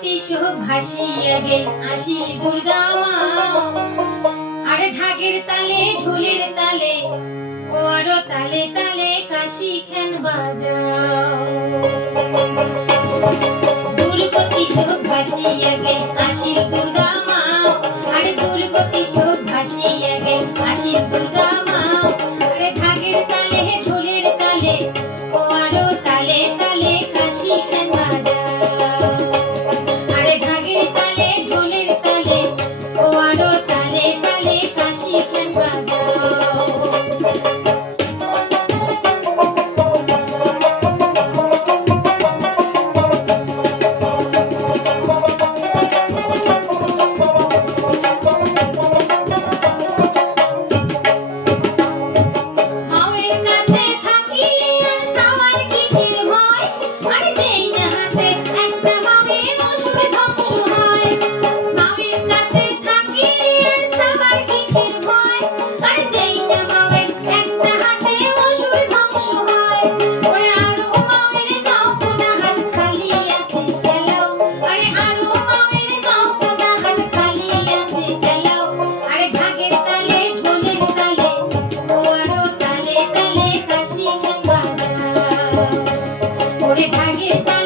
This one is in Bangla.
ধ্রুপতি সহ ভাসিয়া গেল আসি দুর্গা মা। আরে ঢাকের তালে ঢোলের তালে ও আরো তালে তালে কাশি খেন বাজাও। ধ্রুপতি সহ ভাসিয়া গেল আসি দুর্গা মা। আরে ধ্রুপতি সহ ভাসিয়া গেল আসি দুর্গা মা। আরে ঢাকের তালে ঢোলের তালে ও আরো তালে তালে কাশি খেন বাজাও। আরে ঢাকের তালে ঢোলের তালে ও আরো তালে তালে কাশি খেন বাজাও। ঢাকের তালে